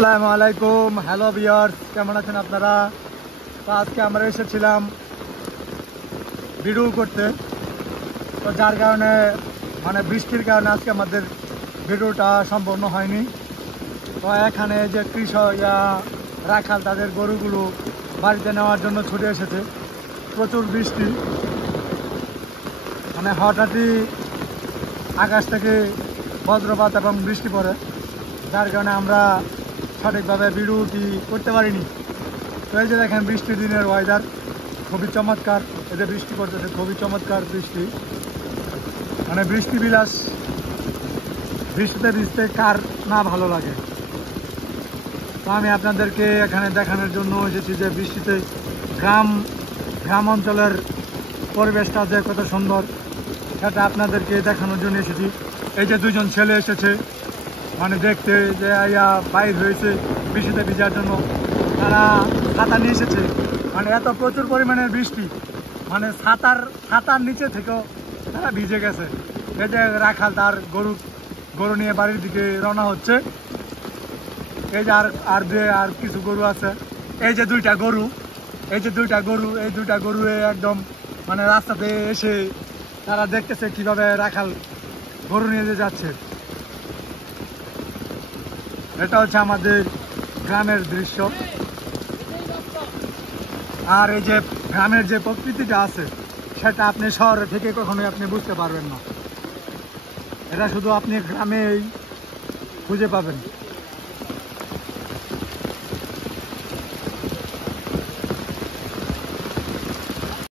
আসসালামু আলাইকুম। Hello viewers, কেমন আছেন আপনারা? তো আজকে আমরা এসেছিলাম ভিডিও করতে, তো যার কারণে বৃষ্টির কারণে আজকে আমাদের ভিডিওটা সম্পূর্ণ হয়নি। তো এখানে যে কৃষক রাখাল তাদের গরুগুলো বাড়িতে নেওয়ার জন্য ছুটে এসেছে। প্রচুর বৃষ্টি, হঠাৎই আকাশ থেকে বজ্রপাত এবং বৃষ্টি পড়ে, যার কারণে আমরা সঠিকভাবে ভিডিওটি করতে পারিনি। তো এই যে দেখেন বৃষ্টির দিনের ওয়েদার খুবই চমৎকার। এই যে বৃষ্টি পড়তেছে, খুবই চমৎকার বৃষ্টি, বৃষ্টি বিলাস। বৃষ্টিতে ভিজতে কার না ভালো লাগে? তো আমি আপনাদেরকে এখানে দেখানোর জন্য এসেছি যে বৃষ্টিতে গ্রাম অঞ্চলের পরিবেশটা যে কত সুন্দর, সেটা আপনাদেরকে দেখানোর জন্য এসেছি। এই যে দুজন ছেলে এসেছে দেখতে, যে বাইর হয়েছে বৃষ্টিতে ভিজার জন্য। তারা ছাতা নিয়ে এসেছে, এত প্রচুর পরিমাণের বৃষ্টি, ছাতার নিচে থেকেও তারা ভিজে গেছে। এই যে রাখাল তার গরু নিয়ে বাড়ির দিকে রওনা হচ্ছে। এই যে আর কিছু গরু আছে। এই যে দুইটা গরু এই দুইটা গরু একদম রাস্তাতে এসে তারা দেখতেছে কিভাবে রাখাল গরু নিয়ে যাচ্ছে। এটা হচ্ছে আমাদের গ্রামের দৃশ্য। আর এই যে গ্রামের যে প্রকৃতিটা আছে, সেটা আপনি শহরে থেকে কখনোই আপনি বুঝতে পারবেন না। এটা শুধু আপনি গ্রামেই খুঁজে পাবেন।